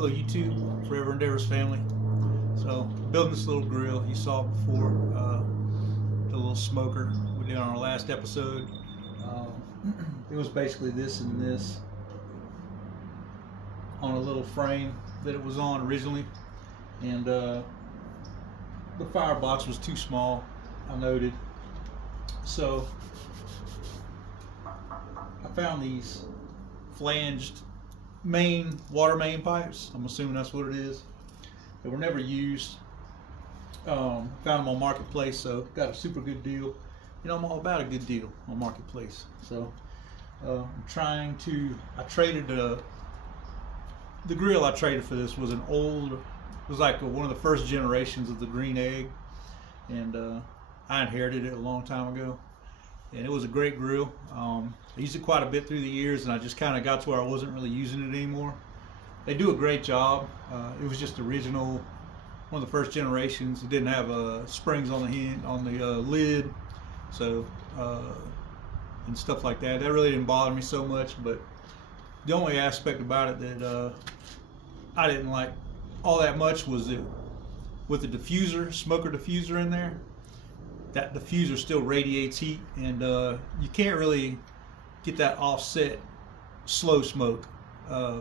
Hello YouTube, Forever Endeavors family. So building this little grill you saw before, the little smoker we did on our last episode. It was basically this and this on a little frame that it was on originally, and the firebox was too small, I noted. So I found these flanged water main pipes. I'm assuming that's what it is. They were never used. Found them on Marketplace, so got a super good deal. You know, I'm all about a good deal on Marketplace. So I'm trying to. I traded the grill I traded for this was an old. It was like one of the first generations of the green egg, and I inherited it a long time ago. And it was a great grill. I used it quite a bit through the years, and I just kind of got to where I wasn't really using it anymore. They do a great job. It was just original, one of the first generations. It didn't have springs on the lid, so and stuff like that. That really didn't bother me so much. But the only aspect about it that I didn't like all that much was it with the diffuser, smoker diffuser in there. That diffuser still radiates heat, and you can't really get that offset slow smoke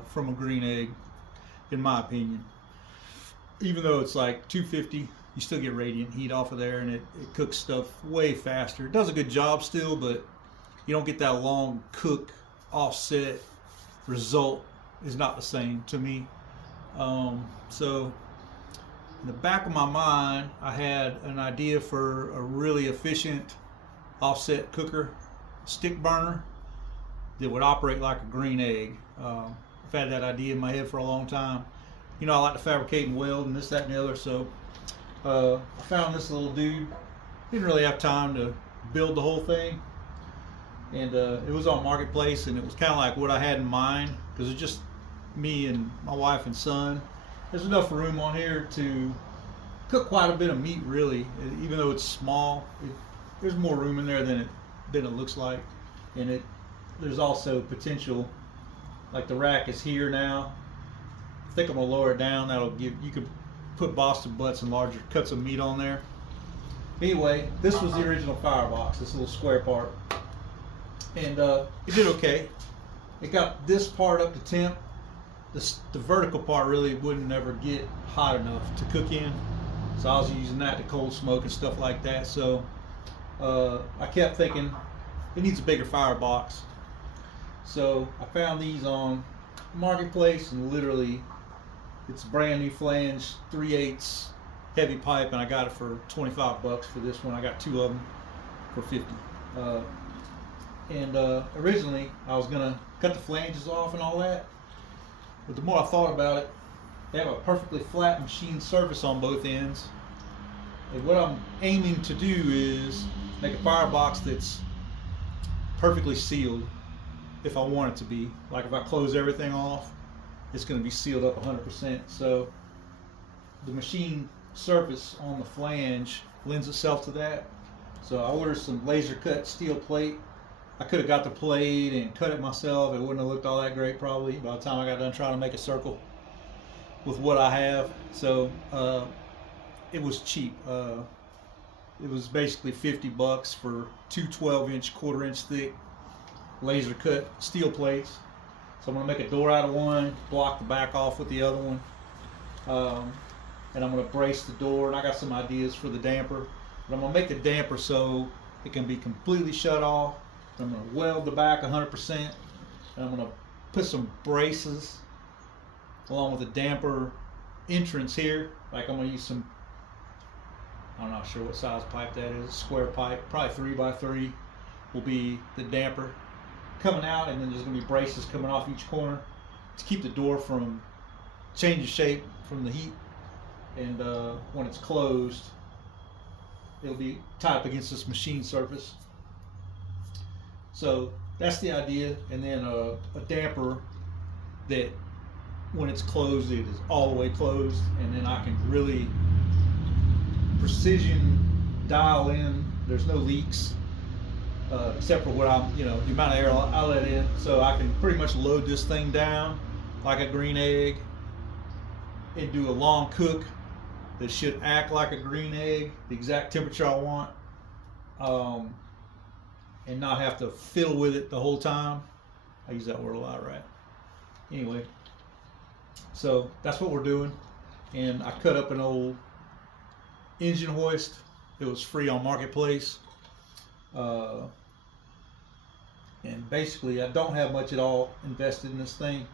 from a green egg, in my opinion. Even though it's like 250, you still get radiant heat off of there, and it cooks stuff way faster. It does a good job still, but you don't get that long cook offset result. Is not the same to me. So in the back of my mind, I had an idea for a really efficient offset cooker, stick burner, that would operate like a green egg. I've had that idea in my head for a long time. You know, I like to fabricate and weld and this, that, and the other, so I found this little dude. Didn't really have time to build the whole thing, and it was on Marketplace, and it was kind of like what I had in mind, because it's just me and my wife and son. There's enough room on here to cook quite a bit of meat, really. Even though it's small, there's more room in there than it looks like. And there's also potential, like the rack is here now. I think I'm gonna lower it down. You could put Boston butts and larger cuts of meat on there. Anyway, this was the original firebox, this little square part, and it did okay. It got this part up to temp. The vertical part really wouldn't never get hot enough to cook in, so I was using that to cold smoke and stuff like that. So I kept thinking it needs a bigger firebox. So I found these on Marketplace, and literally it's a brand new flange 3/8 heavy pipe, and I got it for 25 bucks for this one. I got two of them for 50. Originally I was gonna cut the flanges off and all that. But the more I thought about it, they have a perfectly flat machine surface on both ends. And what I'm aiming to do is make a firebox that's perfectly sealed if I want it to be. Like if I close everything off, it's going to be sealed up 100%. So the machine surface on the flange lends itself to that. So I ordered some laser cut steel plate. I could have got the plate and cut it myself. It wouldn't have looked all that great probably by the time I got done trying to make a circle with what I have. So it was cheap. It was basically 50 bucks for two 12-inch, quarter-inch thick laser cut steel plates. So I'm going to make a door out of one, block the back off with the other one, and I'm going to brace the door. And I got some ideas for the damper, but I'm going to make the damper so it can be completely shut off. I'm going to weld the back 100%, and I'm going to put some braces along with the damper entrance here. Like I'm going to use some, I'm not sure what size pipe that is, square pipe, probably 3x3 will be the damper coming out, and then there's going to be braces coming off each corner to keep the door from changing shape from the heat. And when it's closed, it'll be tied up against this machine surface. So that's the idea, and then a damper that when it's closed, it is all the way closed, and then I can really precision dial in. There's no leaks except for what the amount of air I let in. So I can pretty much load this thing down like a green egg, and do a long cook that should act like a green egg, the exact temperature I want, and not have to fiddle with it the whole time. I use that word a lot, right? Anyway, so that's what we're doing. And I cut up an old engine hoist. It was free on Marketplace. And basically I don't have much at all invested in this thing.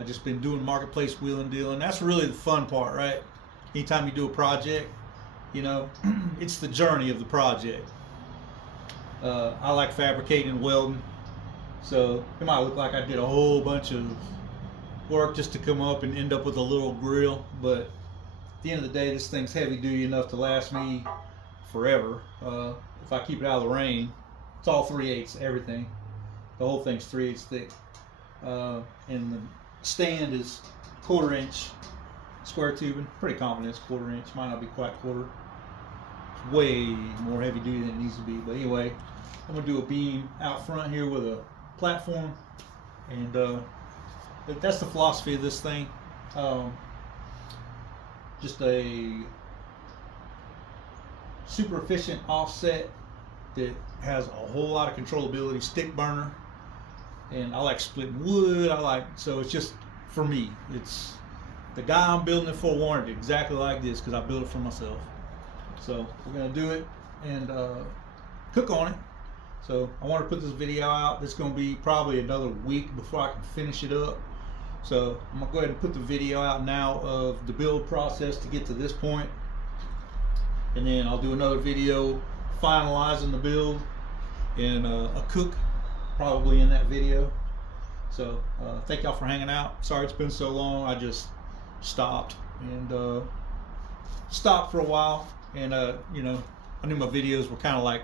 I just been doing Marketplace wheeling dealing. That's really the fun part, right? Anytime you do a project, you know, it's the journey of the project. I like fabricating and welding, so it might look like I did a whole bunch of work just to come up and end up with a little grill, but at the end of the day, this thing's heavy duty enough to last me forever. If I keep it out of the rain, it's all 3/8, everything. The whole thing's 3/8 thick. And the stand is 1/4 inch square tubing. Pretty confident it's 1/4 inch. Might not be quite quarter. It's way more heavy duty than it needs to be. But anyway, I'm gonna do a beam out front here with a platform, and that's the philosophy of this thing. Just a super efficient offset that has a whole lot of controllability, stick burner, and I like splitting wood. So it's just, for me, it's the guy I'm building it for wanted it exactly like this because I built it for myself. So we're gonna do it and cook on it. So I want to put this video out. It's gonna be probably another week before I can finish it up. So I'm gonna go ahead and put the video out now of the build process to get to this point, and then I'll do another video finalizing the build and a cook probably in that video. So thank y'all for hanging out. Sorry it's been so long. I just stopped and stopped for a while, and you know, I knew my videos were kind of like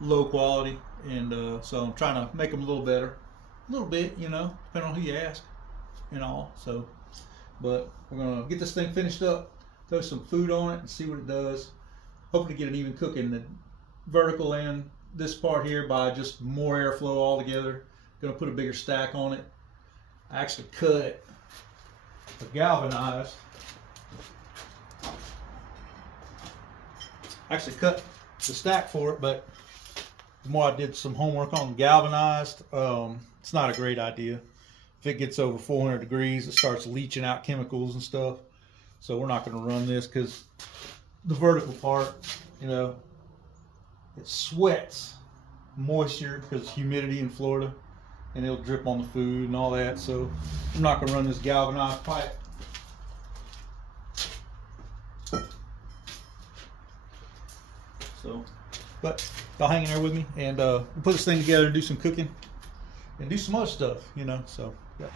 low quality, and so I'm trying to make them a little better, a little bit, you know, depending on who you ask and all. So, but we're gonna get this thing finished up, throw some food on it and see what it does. Hopefully get it even cooking the vertical end, this part here, by just more airflow altogether. Gonna put a bigger stack on it. I actually cut the galvanized. I actually cut the stack for it, but the more I did some homework on galvanized, it's not a great idea. If it gets over 400 degrees, it starts leaching out chemicals and stuff. So we're not going to run this because the vertical part, you know, it sweats moisture because it's humidity in Florida, and it'll drip on the food and all that. So I'm not going to run this galvanized pipe. So, but y'all hang in there with me, and we'll put this thing together and do some cooking and do some other stuff, you know. So yeah.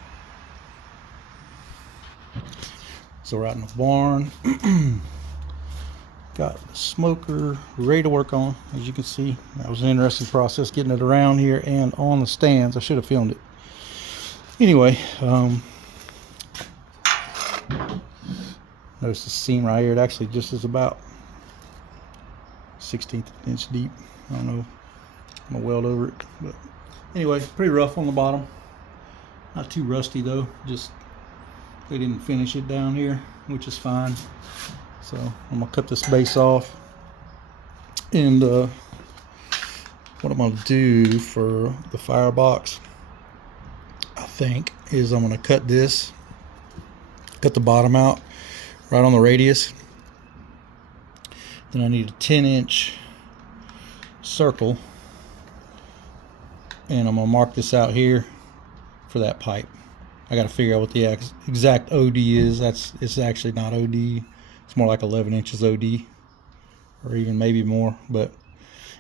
So we're out in the barn. Got the smoker ready to work on. As you can see, that was an interesting process getting it around here and on the stands. I should have filmed it. Anyway, notice the seam right here. It actually just is about 1/16 inch deep. I don't know, I'm gonna weld over it, but anyway, pretty rough on the bottom. Not too rusty though, just they didn't finish it down here, which is fine. So I'm gonna cut this base off, and what I'm gonna do for the firebox, I think, is I'm gonna cut the bottom out right on the radius. Then I need a 10-inch circle, and I'm gonna mark this out here for that pipe. I got to figure out what the exact OD is. It's actually not OD. It's more like 11 inches OD, or even maybe more. But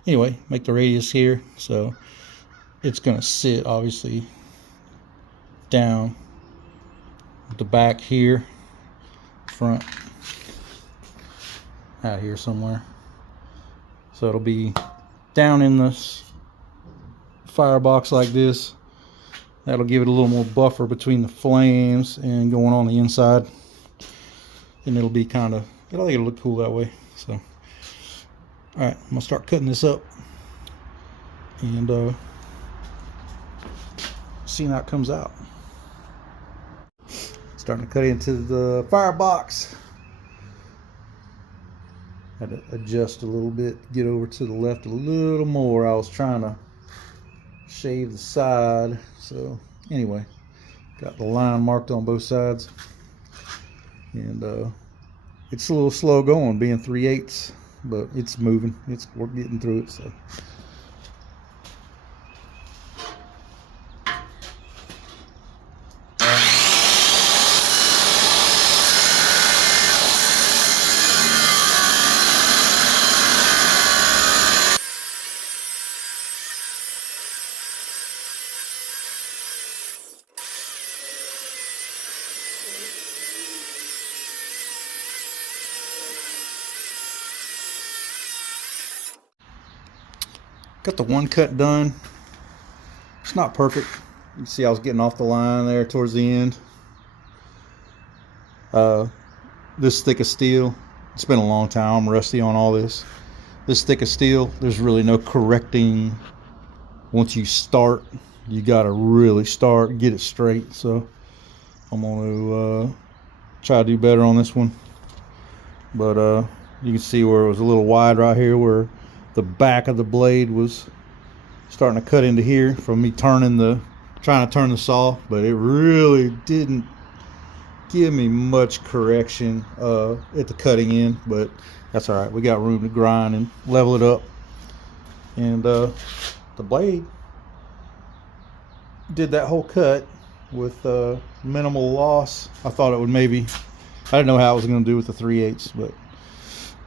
anyway, make the radius here, so it's gonna sit obviously down at the back here, front out here somewhere. So it'll be down in this firebox like this. That'll give it a little more buffer between the flames and going on the inside, and it'll be kind of, I think it'll look cool that way. So alright, I'm gonna start cutting this up and seeing how it comes out. Starting to cut into the firebox. Had to adjust a little bit, get over to the left a little more. I was trying to shave the side. So anyway, got the line marked on both sides. And it's a little slow going, being 3/8, but it's moving. We're getting through it. So. Got the one cut done. It's not perfect. You can see I was getting off the line there towards the end. This thick of steel, it's been a long time. I'm rusty on all this. This thick of steel, there's really no correcting. Once you start, you got to really start, get it straight. So I'm going to try to do better on this one. But you can see where it was a little wide right here, where the back of the blade was starting to cut into here from me trying to turn the saw, but it really didn't give me much correction at the cutting end. But that's all right. We got room to grind and level it up. And the blade did that whole cut with minimal loss. I thought it would maybe, I didn't know how I was going to do with the 3/8, but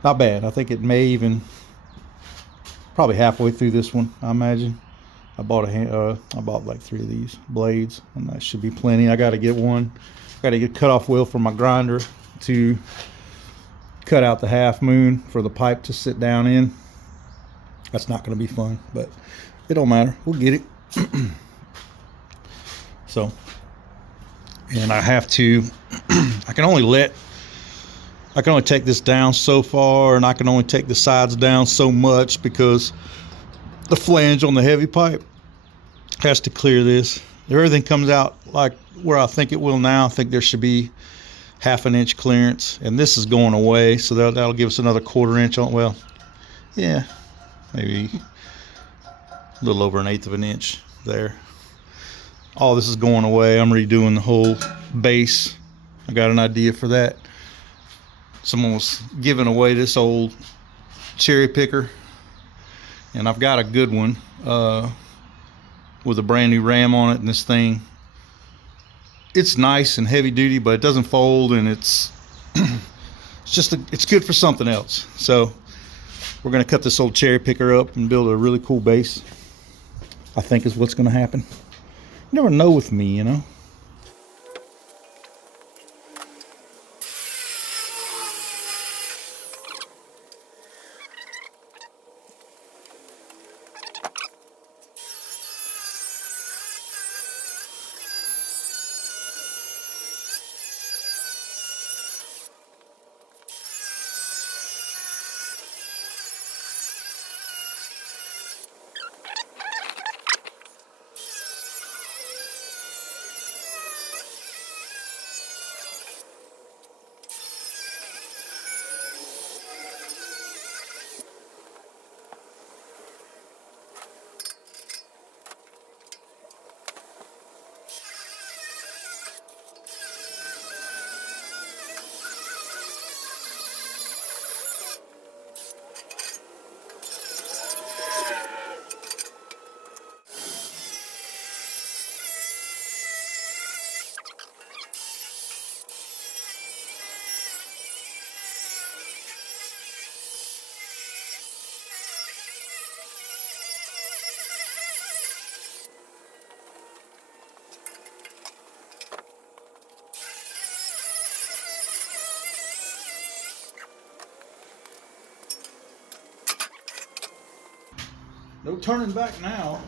not bad. I think it may even probably halfway through this one, I imagine. I bought like 3 of these blades, and that should be plenty. I got to get one. Got to get a cutoff wheel for my grinder to cut out the half moon for the pipe to sit down in. That's not going to be fun, but it don't matter. We'll get it. So, and I have to. I can only take this down so far, and I can only take the sides down so much, because the flange on the heavy pipe has to clear this. If everything comes out like where I think it will now, I think there should be 1/2 inch clearance, and this is going away, so that'll give us another 1/4 inch on, well, yeah, maybe a little over 1/8 of an inch there. All this is going away. I'm redoing the whole base. I got an idea for that. Someone was giving away this old cherry picker, and I've got a good one with a brand new ram on it, and this thing, it's nice and heavy duty, but it doesn't fold, and it's it's good for something else. So we're going to cut this old cherry picker up and build a really cool base, I think is what's going to happen. You never know with me, you know. No turning back now.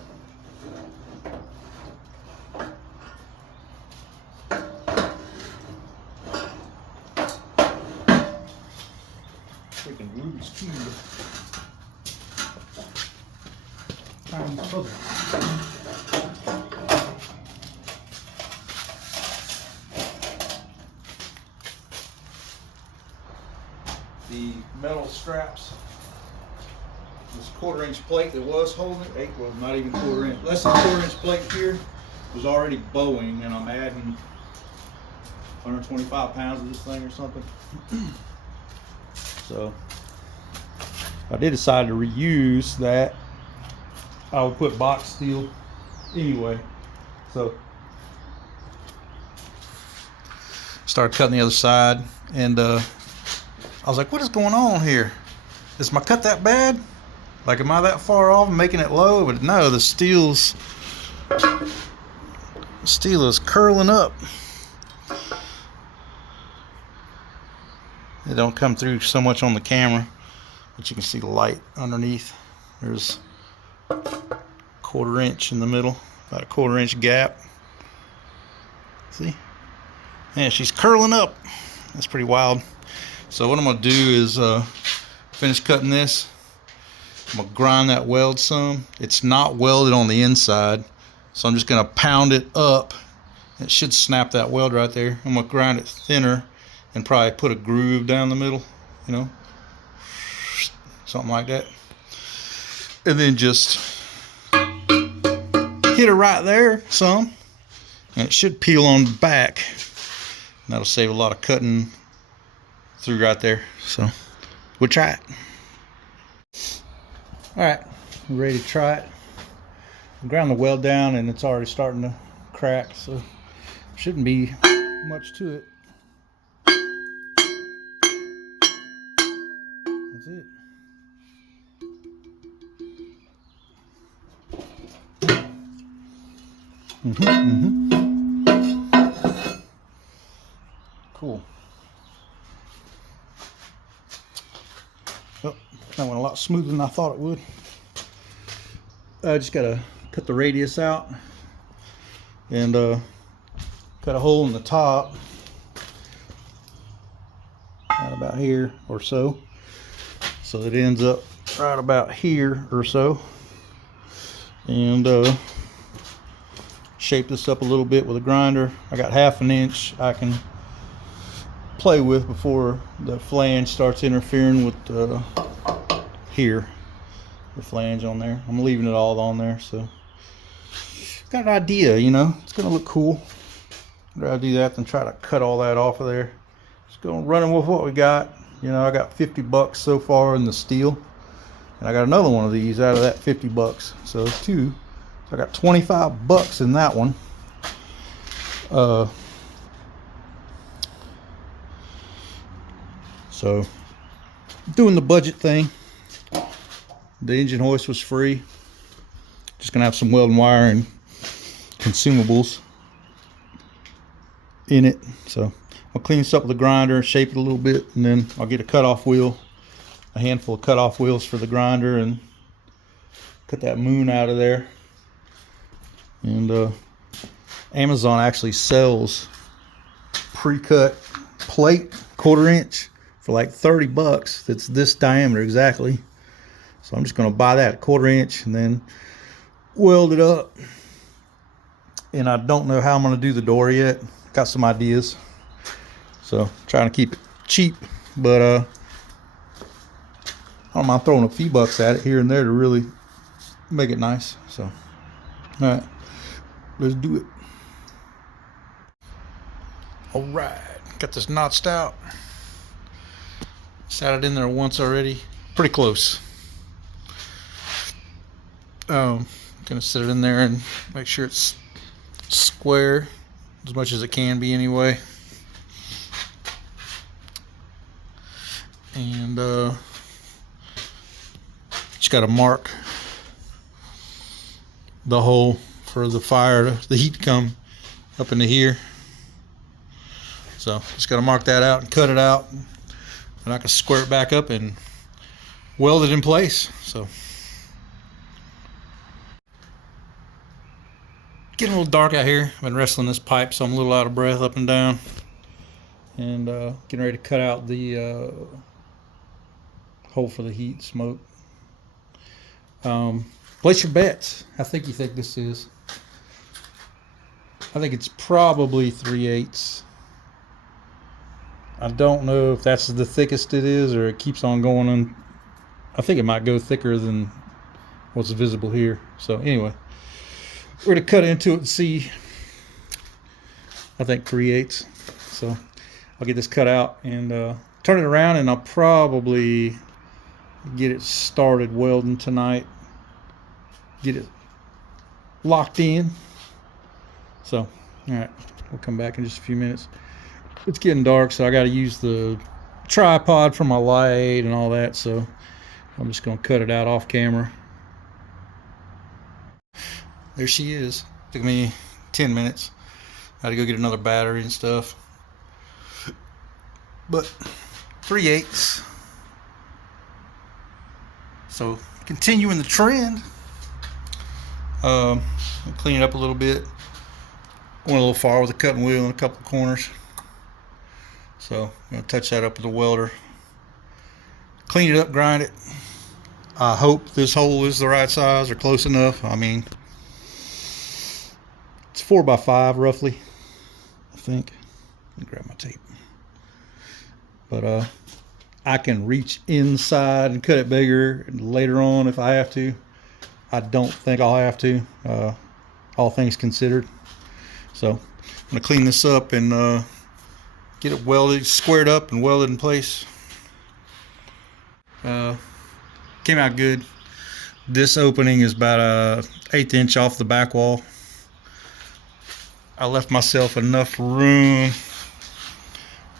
Freaking Rubik's Cube. Tiny puzzle. the metal straps. This 1/4 inch plate that was holding it, well, not even 1/4 inch, less than 1/4 inch plate here was already bowing, and I'm adding 125 pounds of this thing or something. So I did decide to reuse that. I would put box steel anyway. So started cutting the other side, and I was like, what is going on here? Is my cut that bad? Like, am I that far off making it low? But no, the steel is curling up. It don't come through so much on the camera, but you can see the light underneath. There's 1/4 inch in the middle, about a 1/4 inch gap. See? Yeah, she's curling up. That's pretty wild. So what I'm gonna do is finish cutting this. I'm gonna grind that weld some. It's not welded on the inside, so I'm just gonna pound it up. It should snap that weld right there. I'm gonna grind it thinner and probably put a groove down the middle, you know, something like that. And then just hit her right there some, and it should peel on back. And that'll save a lot of cutting through right there. So we'll try it. All right, we're ready to try it. I ground the weld down and it's already starting to crack, so shouldn't be much to it. That's it. Cool. Oh, that went a lot smoother than I thought it would. I just gotta cut the radius out and cut a hole in the top, right about here or so, so that it ends up right about here or so, and shape this up a little bit with a grinder. I got 1/2 inch I can play with before the flange starts interfering with here, the flange on there. I'm leaving it all on there, so got an idea, you know, it's gonna look cool. I'd rather do that than try to cut all that off of there. Just going running with what we got. You know, I got 50 bucks so far in the steel, and I got another one of these out of that 50 bucks, so it's 2. So I got 25 bucks in that one. So doing the budget thing. The engine hoist was free. Just gonna have some welding wire and consumables in it. So I'll clean this up with a grinder, shape it a little bit, and then I'll get a cutoff wheel, a handful of cutoff wheels for the grinder, and cut that moon out of there. And Amazon actually sells pre-cut plate, 1/4 inch, for like 30 bucks. That's this diameter exactly. So I'm just going to buy that 1/4 inch and then weld it up. And I don't know how I'm going to do the door yet. Got some ideas. So trying to keep it cheap, but I don't mind throwing a few bucks at it here and there to really make it nice. So all right, let's do it. All right, got this notched out. Sat it in there once already, pretty close. Gonna sit it in there and make sure it's square as much as it can be anyway. And just got to mark the hole for the fire, the heat to come up into here. So just got to mark that out and cut it out, and I can square it back up and weld it in place. So getting a little dark out here. I've been wrestling this pipe, so I'm a little out of breath up and down, and getting ready to cut out the hole for the heat smoke. Place your bets. How thick you think this is? I think it's probably 3/8. I don't know if that's the thickest it is or it keeps on going on. I think it might go thicker than what's visible here. So anyway, we're going to cut into it and see. I think 3/8. So I'll get this cut out and turn it around, and I'll probably get it started welding tonight. Get it locked in. So, all right, we'll come back in just a few minutes. It's getting dark, so I got to use the tripod for my light and all that. So I'm just going to cut it out off camera. There she is. Took me 10 minutes. I had to go get another battery and stuff. But 3/8. So continuing the trend. I'll clean it up a little bit. Went a little far with the cutting wheel in a couple of corners. So I'm going to touch that up with a welder. Clean it up, grind it. I hope this hole is the right size or close enough. I mean, it's 4x5 roughly, I think. Let me grab my tape. But I can reach inside and cut it bigger later on if I have to. I don't think I'll have to, all things considered. So I'm going to clean this up and get it welded, squared up and welded in place. Came out good. This opening is about a 1/8 inch off the back wall. I left myself enough room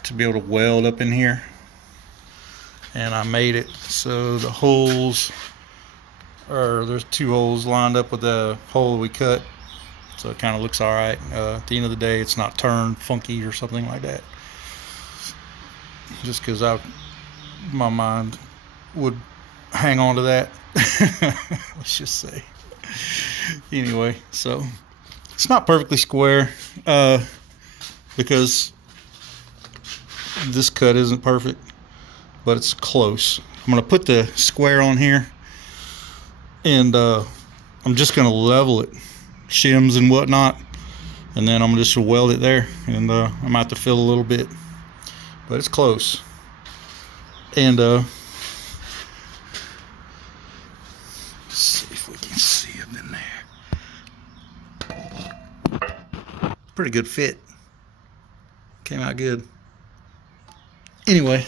to be able to weld up in here, and I made it so the holes there's 2 holes lined up with the hole we cut, so it kind of looks all right. At the end of the day, it's not turned funky or something like that, just because my mind would hang on to that. Let's just say. Anyway, so it's not perfectly square because this cut isn't perfect, but it's close. I'm going to put the square on here, and I'm just going to level it, shims and whatnot, and then I'm just going to weld it there, and I might have to fill a little bit, but it's close. And let's see if we can see it in there. Pretty good fit. Came out good. Anyway,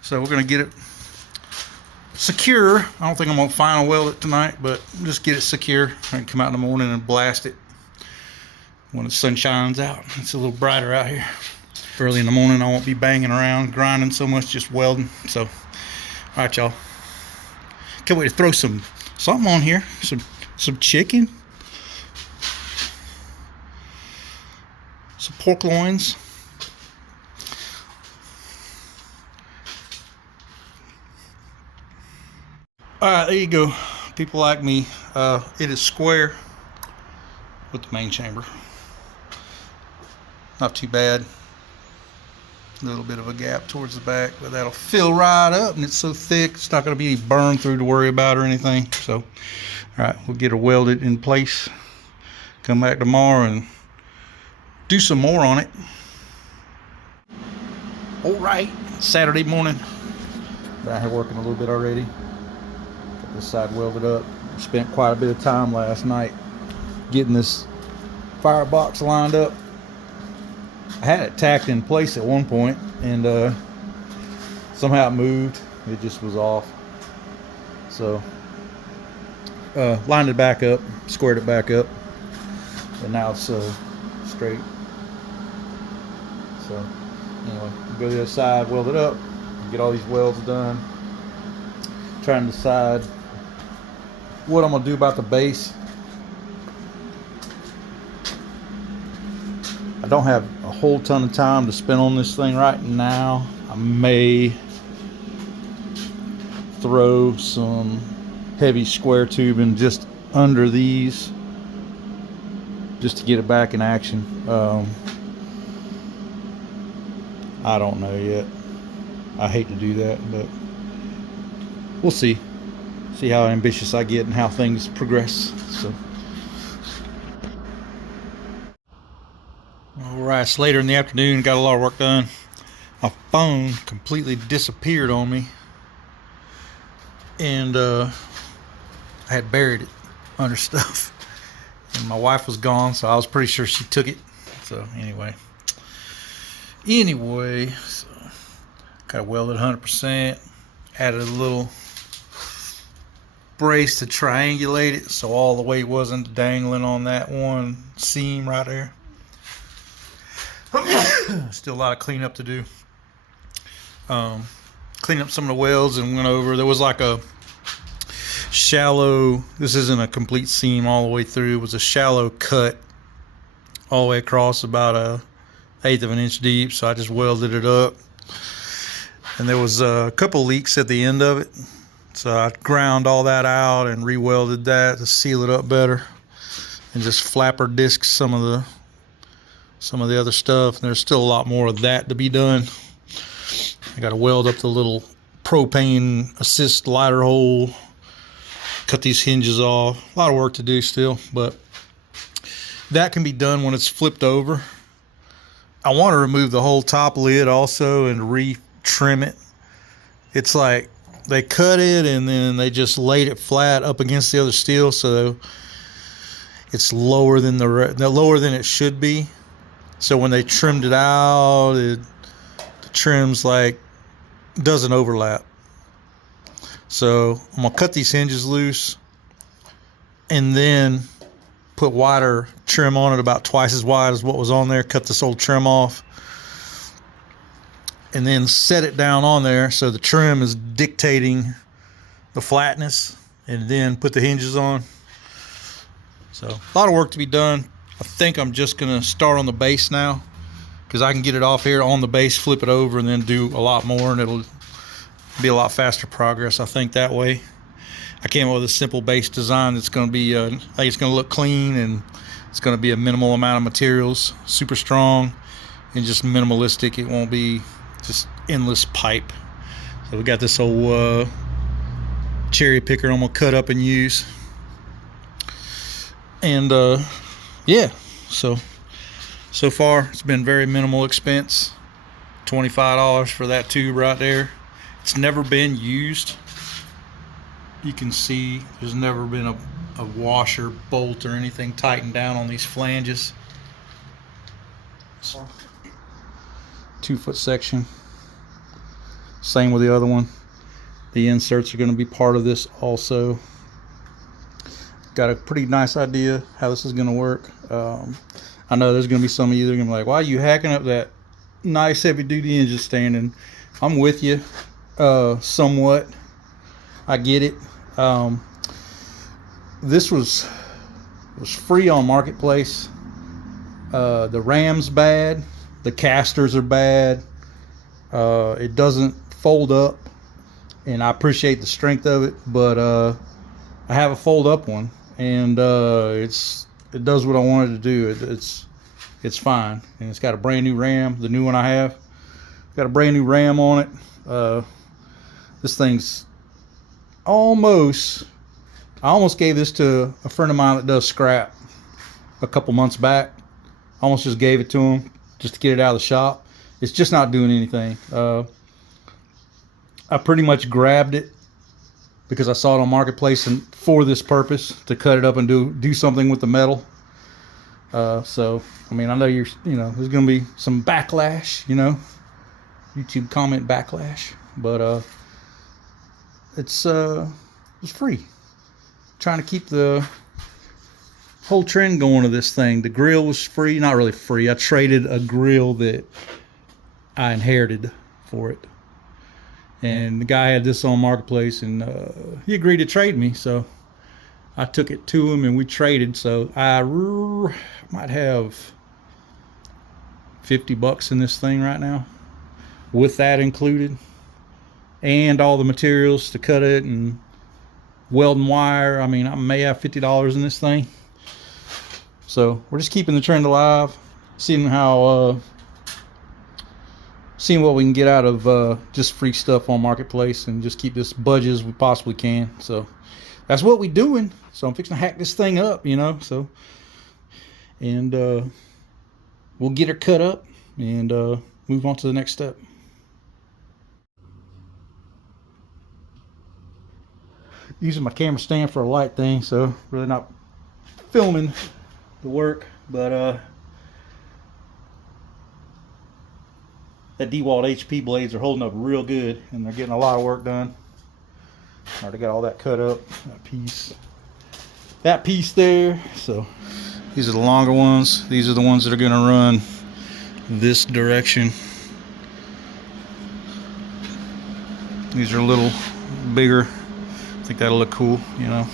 so we're going to get it secure. I don't think I'm going to final weld it tonight, but just get it secure. I can come out in the morning and blast it when the sun shines out. It's a little brighter out here. Early in the morning, I won't be banging around, grinding so much, just welding. So, all right, y'all. Can't wait to throw something on here. Some chicken. Some pork loins. Alright, there you go. People like me. It is square with the main chamber. Not too bad. A little bit of a gap towards the back, but that'll fill right up, and it's so thick it's not going to be any burn through to worry about or anything. So, alright, we'll get it welded in place. Come back tomorrow and do some more on it. Alright, Saturday morning. Down here working a little bit already. Got this side welded up. Spent quite a bit of time last night getting this firebox lined up. I had it tacked in place at one point, and somehow it moved. It just was off. So lined it back up, squared it back up, and now it's straight. So anyway, go to the other side, weld it up, get all these welds done. Trying to decide what I'm gonna do about the base. I don't have a whole ton of time to spend on this thing right now. I may throw some heavy square tubing just under these, just to get it back in action. I don't know yet. I hate to do that, but we'll see. See how ambitious I get and how things progress. So. Alright, it's later in the afternoon, got a lot of work done. my phone completely disappeared on me, and I had buried it under stuff, and my wife was gone, so I was pretty sure she took it. So anyway, so got it welded 100%, added a little brace to triangulate it so all the weight wasn't dangling on that one seam right there. Still a lot of cleanup to do. Cleaned up some of the welds and went over. There was like a shallow, this isn't a complete seam all the way through, it was a shallow cut all the way across, about a 1/8 of an inch deep, so I just welded it up. And there was a couple leaks at the end of it, so I ground all that out and re-welded that to seal it up better, and just flapper disc some of the other stuff. And there's still a lot more of that to be done. I got to weld up the little propane assist lighter hole, cut these hinges off. A lot of work to do still, but that can be done when it's flipped over. I want to remove the whole top lid also and re-trim it. It's like they cut it and then they just laid it flat up against the other steel, so it's lower than lower than it should be. So when they trimmed it out, the trim's like doesn't overlap. So I'm gonna cut these hinges loose and then put wider trim on it, about twice as wide as what was on there. Cut this old trim off and then set it down on there so the trim is dictating the flatness, and then put the hinges on. So a lot of work to be done. I think I'm just gonna start on the base now, because I can get it off here on the base, flip it over, and then do a lot more, and it'll be a lot faster progress, I think, that way. I came up with a simple base design that's going to be, I think it's going to look clean, and it's going to be a minimal amount of materials, super strong, and just minimalistic. It won't be just endless pipe. So we got this old cherry picker I'm going to cut up and use. And yeah, so far it's been very minimal expense. $25 for that tube right there. It's never been used. You can see there's never been a washer, bolt, or anything tightened down on these flanges. 2-foot section. Same with the other one. The inserts are going to be part of this also. Got a pretty nice idea how this is going to work. I know there's going to be some of you that are going to be like, why are you hacking up that nice heavy duty engine stand? And I'm with you somewhat. I get it. This was free on Marketplace. The ram's bad. The casters are bad. It doesn't fold up, and I appreciate the strength of it, but I have a fold up one, and it does what I wanted to do. It's fine, and it's got a brand new ram. The new one I have got a brand new ram on it. This thing's I almost gave this to a friend of mine that does scrap a couple months back. I almost just gave it to him just to get it out of the shop. It's just not doing anything. I pretty much grabbed it because I saw it on Marketplace and for this purpose, to cut it up and do something with the metal. So I mean, I know there's gonna be some backlash, YouTube comment backlash, but it's free. Trying to keep the whole trend going of this thing. The grill was free, not really free. I traded a grill that I inherited for it, and the guy had this on Marketplace, and he agreed to trade me, so I took it to him and we traded. So I might have $50 in this thing right now, with that included, and all the materials to cut it and weld and wire. I mean, I may have $50 in this thing. So we're just keeping the trend alive, seeing what we can get out of just free stuff on Marketplace, and just keep this budget as we possibly can. So that's what we're doing. So I'm fixing to hack this thing up, so, and we'll get her cut up and move on to the next step. using my camera stand for a light thing, so really not filming the work, but that DeWalt HP blades are holding up real good, and they're getting a lot of work done. Already got all that cut up, that piece there. So these are the longer ones. These are the ones that are going to run this direction. These are a little bigger. I think that'll look cool, you know.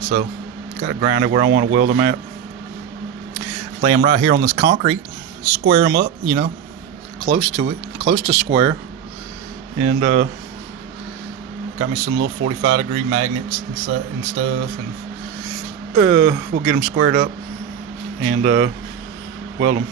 So got it grounded where I want to weld them at. Lay them right here on this concrete, square them up, you know, close to it, close to square. And got me some little 45-degree magnets and stuff, and we'll get them squared up and weld them.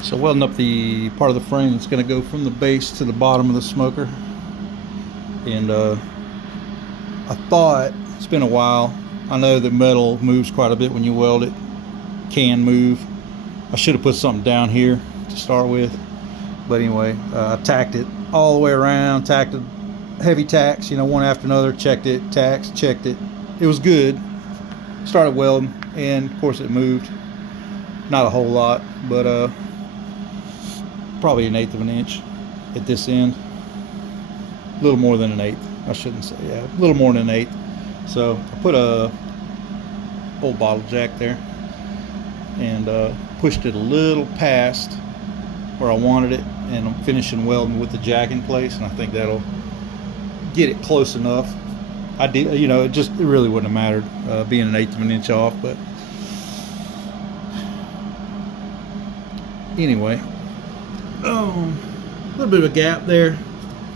So welding up the part of the frame that's going to go from the base to the bottom of the smoker. And I thought, it's been a while, I know that metal moves quite a bit when you weld it, can move. I should have put something down here to start with, but anyway, I tacked it all the way around, tacked it, heavy tacks, you know, one after another, checked it, tacks, checked it. It was good. Started welding, and of course it moved. Not a whole lot, but probably 1/8 of an inch at this end. A little more than 1/8. I shouldn't say, yeah, a little more than 1/8. So I put a old bottle jack there and pushed it a little past where I wanted it, and I'm finishing welding with the jack in place, and I think that'll get it close enough. I did, you know, it really wouldn't have mattered being 1/8 of an inch off, but anyway. A little bit of a gap there.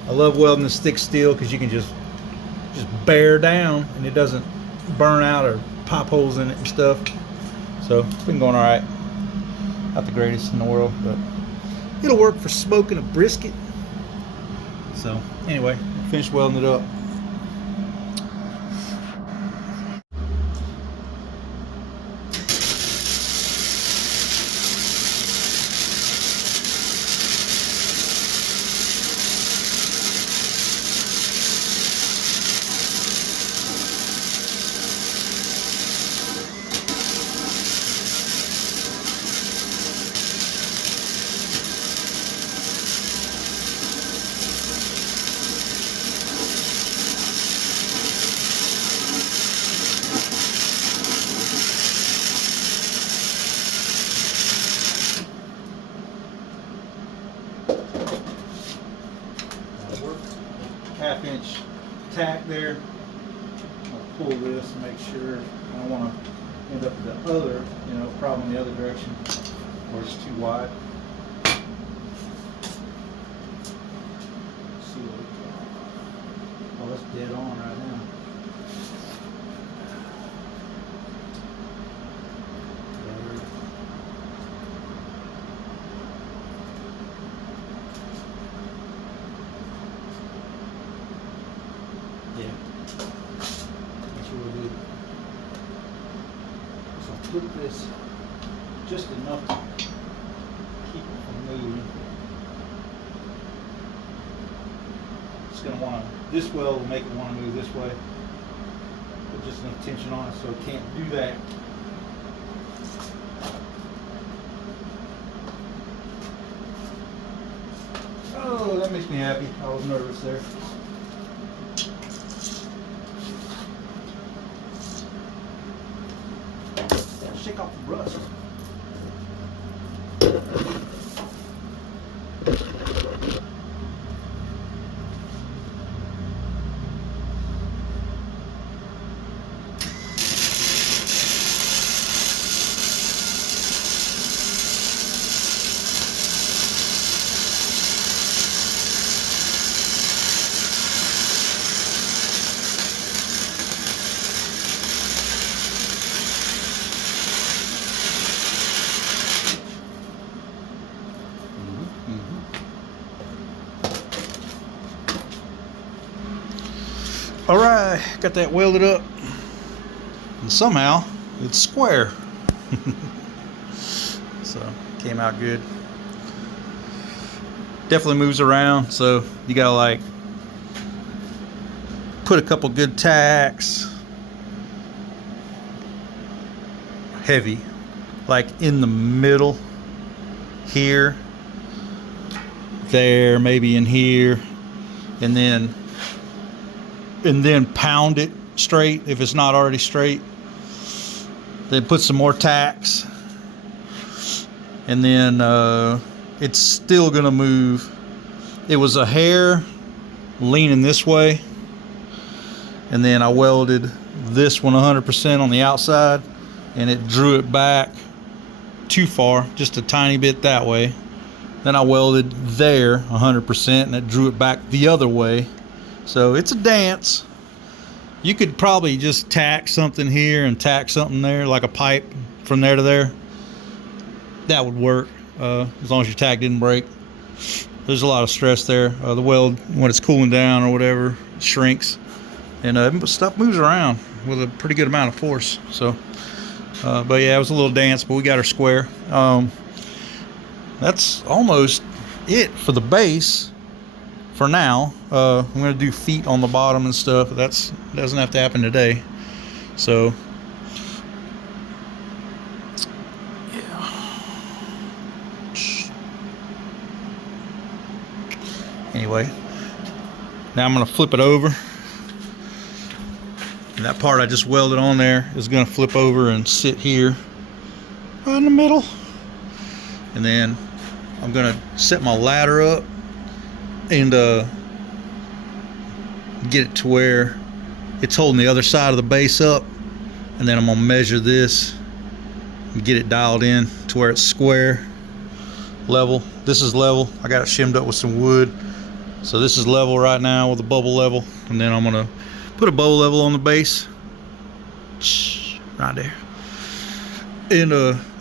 I love welding this thick steel because you can just bear down and it doesn't burn out or pop holes in it and stuff. So it's been going all right. Not the greatest in the world, but it'll work for smoking a brisket. So anyway, finished welding it up. Half-inch tack there. I'll pull this and make sure I don't want to end up with the other, you know, problem in the other direction where it's too wide. Let's see what we got. Oh, that's dead on right now. Yeah, that's really good. So I'll put this just enough to keep it from moving. It's going to want to, this weld will make it want to move this way. Put just enough tension on it so it can't do that. Oh, that makes me happy. I was nervous there. Shake off the rust. All right, got that welded up, and somehow it's square. So came out good. Definitely moves around, so you gotta like put a couple good tacks, heavy, like in the middle here, there, maybe in here, and then pound it straight if it's not already straight. Then put some more tacks, and then it's still gonna move. It was a hair leaning this way, and then I welded this one 100% on the outside, and it drew it back too far, just a tiny bit that way. Then I welded there 100%, and it drew it back the other way. So it's a dance. You could probably just tack something here and tack something there, like a pipe from there to there. That would work, as long as your tack didn't break. There's a lot of stress there. The weld, when it's cooling down or whatever, shrinks, and stuff moves around with a pretty good amount of force. So, but yeah, it was a little dance, but we got her square. That's almost it for the base for now. I'm gonna do feet on the bottom and stuff. That doesn't have to happen today. So yeah. Anyway, now I'm gonna flip it over. And that part I just welded on there is gonna flip over and sit here right in the middle. And then I'm gonna set my ladder up and get it to where it's holding the other side of the base up, and then I'm gonna measure this and get it dialed in to where it's square, level. This is level. I got it shimmed up with some wood, so this is level right now with a bubble level, and then I'm gonna put a bubble level on the base right there and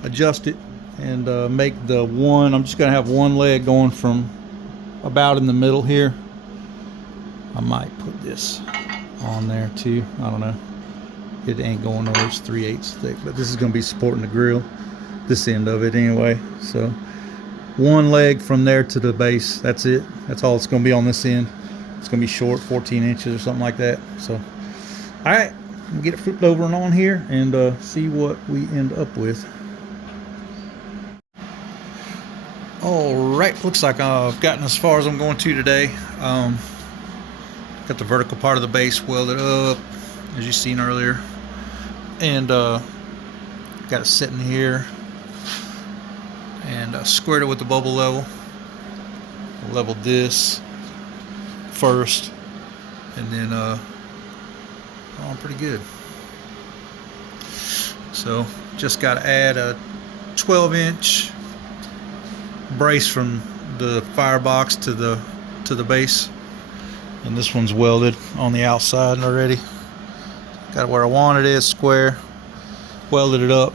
adjust it and make the one. I'm just gonna have one leg going from about in the middle here. I might put this on there too. I don't know. It ain't going nowhere. It's 3/8 thick, but this is going to be supporting the grill, this end of it anyway. So one leg from there to the base. That's it. That's all it's going to be on this end. It's going to be short, 14 inches or something like that. So, all right, we'll get it flipped over and on here and see what we end up with. All right, looks like I've gotten as far as I'm going to today. Got the vertical part of the base welded up, as you seen earlier, and got it sitting here, and squared it with the bubble level. Leveled this first, and then oh, pretty good. So just got to add a 12-inch brace from the firebox to the base, and this one's welded on the outside already. Got it where I wanted it, square. Welded it up.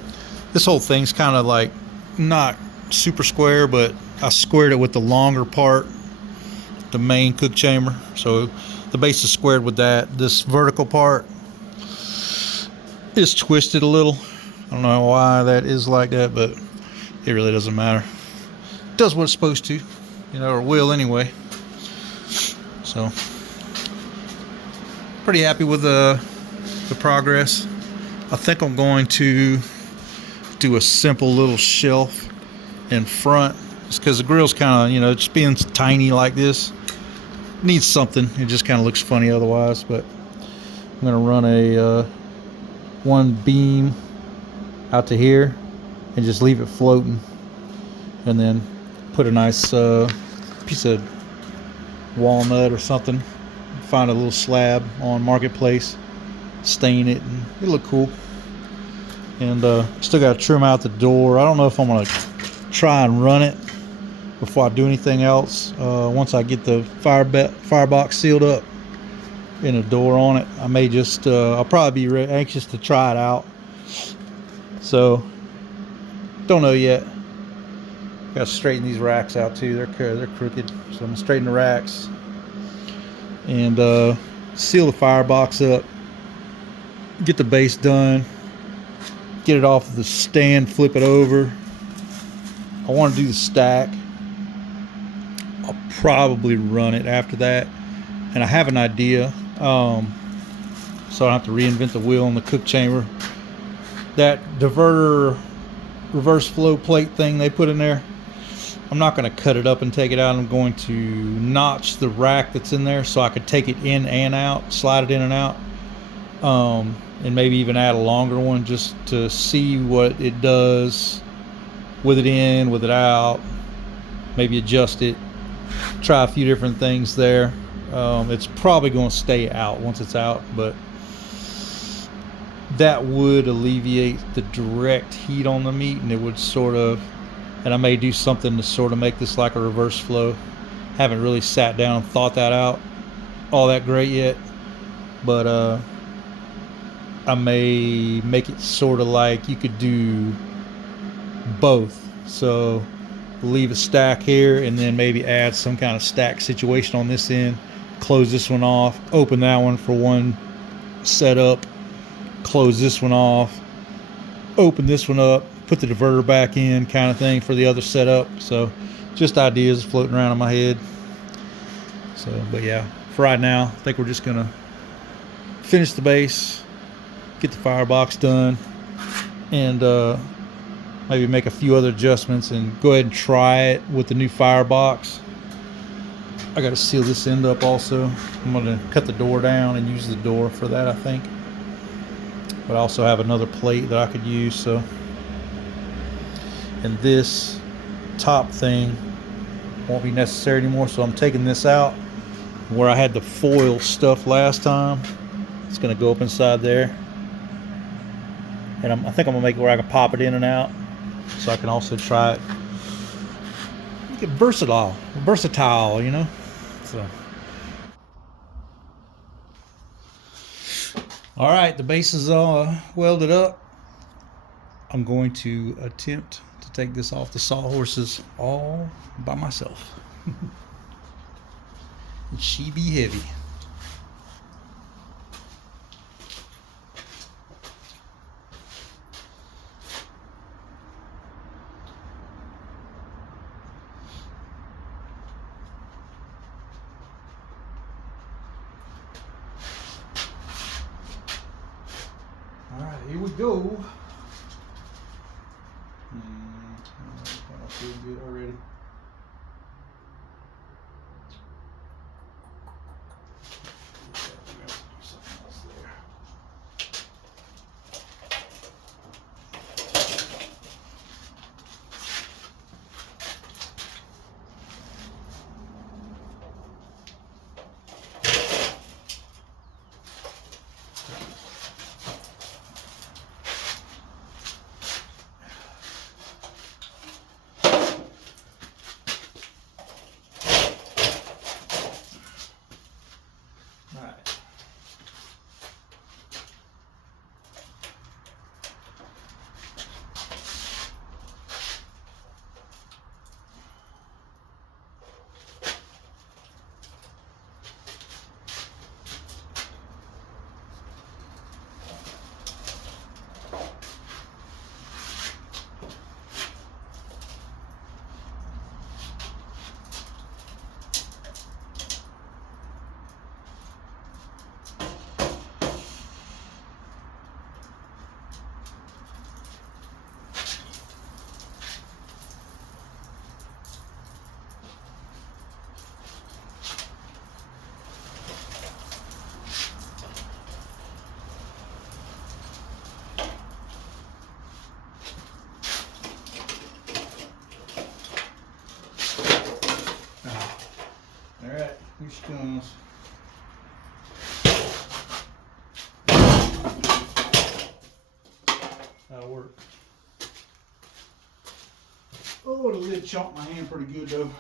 This whole thing's kind of like not super square, but I squared it with the longer part, the main cook chamber. So the base is squared with that. This vertical part is twisted a little. I don't know why that is like that, but it really doesn't matter. It does what it's supposed to, you know, or will anyway. So pretty happy with the progress. I think I'm going to do a simple little shelf in front, just because the grill's kind of, you know, just being tiny like this, needs something. It just kind of looks funny otherwise. But I'm gonna run a one beam out to here and just leave it floating, and then put a nice piece of walnut or something, find a little slab on Marketplace, stain it, and it'll look cool. And still got to trim out the door. I don't know if I'm gonna try and run it before I do anything else. Once I get the firebox sealed up and a door on it, I may just I'll probably be anxious to try it out. So don't know yet. Got to straighten these racks out too. They're crooked, so I'm gonna straighten the racks and seal the firebox up, get the base done, get it off of the stand, flip it over. I want to do the stack. I'll probably run it after that, and I have an idea, so I don't have to reinvent the wheel in the cook chamber. That diverter reverse flow plate thing they put in there, I'm not going to cut it up and take it out. I'm going to notch the rack that's in there so I could take it in and out, slide it in and out, and maybe even add a longer one just to see what it does with it in, with it out, maybe adjust it, try a few different things there. It's probably going to stay out once it's out, but that would alleviate the direct heat on the meat, and it would sort of, and I may do something to sort of make this like a reverse flow. Haven't really sat down and thought that out all that great yet, but I may make it sort of like you could do both. So leave a stack here and then maybe add some kind of stack situation on this end, close this one off, open that one for one setup, close this one off, open this one up, put the diverter back in, kind of thing for the other setup. So just ideas floating around in my head. So, but yeah, for right now, I think we're just gonna finish the base, get the firebox done, and maybe make a few other adjustments and go ahead and try it with the new firebox. I got to seal this end up also. I'm going to cut the door down and use the door for that, I think. But I also have another plate that I could use. So, and this top thing won't be necessary anymore, so I'm taking this out. Where I had the foil stuff last time, it's going to go up inside there. And I think I'm going to make it where I can pop it in and out, so I can also try it. Make it versatile, you know. So, all right, the base is all welded up. I'm going to attempt to take this off the sawhorses all by myself. And she be heavy. Alright, here we go. I feel good already. Alright, here she comes. That'll work. Oh, the lid chomped my hand pretty good though.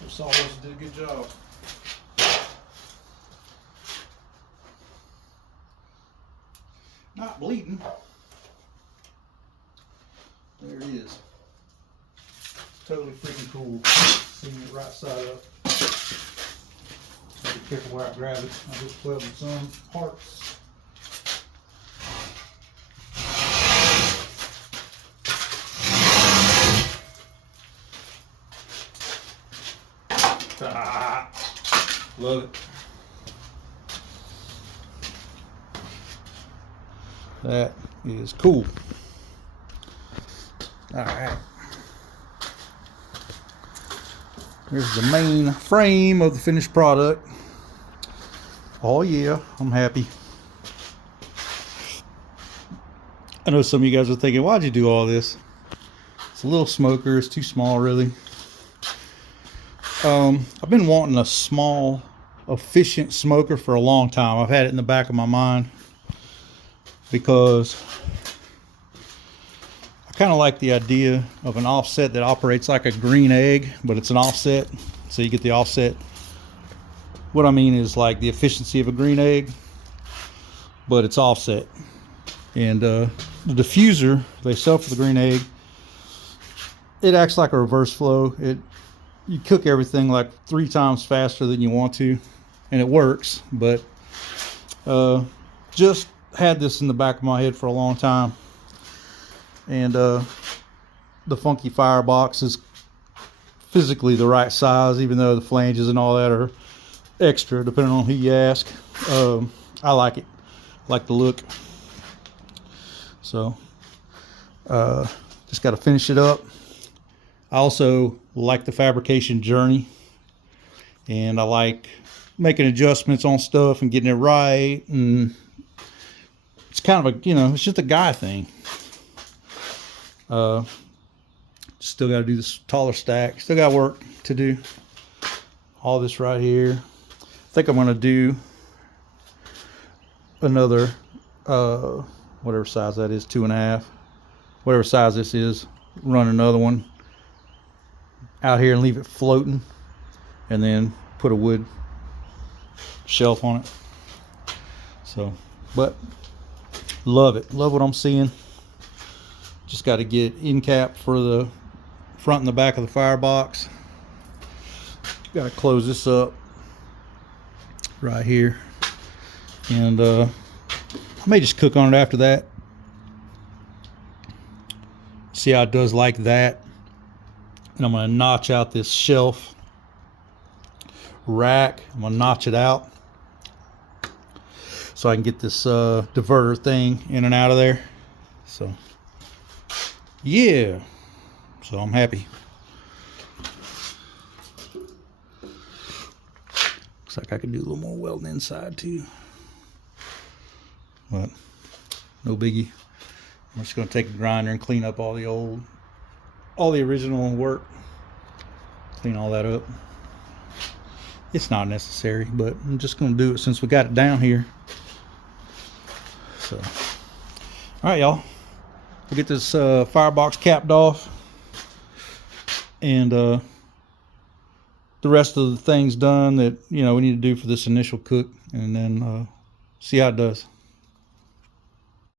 This sawhorse did a good job. Not bleeding. There it is. totally freaking cool. Seeing it right side up. Be careful where I grab it. I just play with some parts. Ah, love it. That is cool. All right. Here's the main frame of the finished product. Oh yeah, I'm happy. I know some of you guys are thinking, why'd you do all this? It's a little smoker, it's too small really. I've been wanting a small, efficient smoker for a long time. I've had it in the back of my mind because I kind of like the idea of an offset that operates like a green egg, but it's an offset, so you get the offset. What I mean is like the efficiency of a green egg, but it's offset. And the diffuser they sell for the green egg, it acts like a reverse flow. You cook everything like 3 times faster than you want to, and it works. But just had this in the back of my head for a long time, and the funky firebox is physically the right size, even though the flanges and all that are extra depending on who you ask. I like it, I like the look. So just got to finish it up. I also like the fabrication journey, and I like making adjustments on stuff and getting it right, and it's kind of a, it's just a guy thing. Still got to do this taller stack, still got work to do. All this right here, I think I'm going to do another whatever size that is, 2.5, whatever size this is, run another one out here and leave it floating, and then put a wood shelf on it. So, but love it, love what I'm seeing. Just got to get end cap for the front and the back of the firebox. Got to close this up right here, and I may just cook on it after that. See how it does like that. And I'm going to notch out this shelf rack. I'm going to notch it out so I can get this diverter thing in and out of there. So yeah, so I'm happy. Looks like I could do a little more welding inside too, but no biggie. I'm just going to take a grinder and clean up all the original work. Clean all that up. It's not necessary, but I'm just going to do it since we got it down here. So, all right, y'all. We'll get this firebox capped off, and the rest of the things done that we need to do for this initial cook, and then see how it does.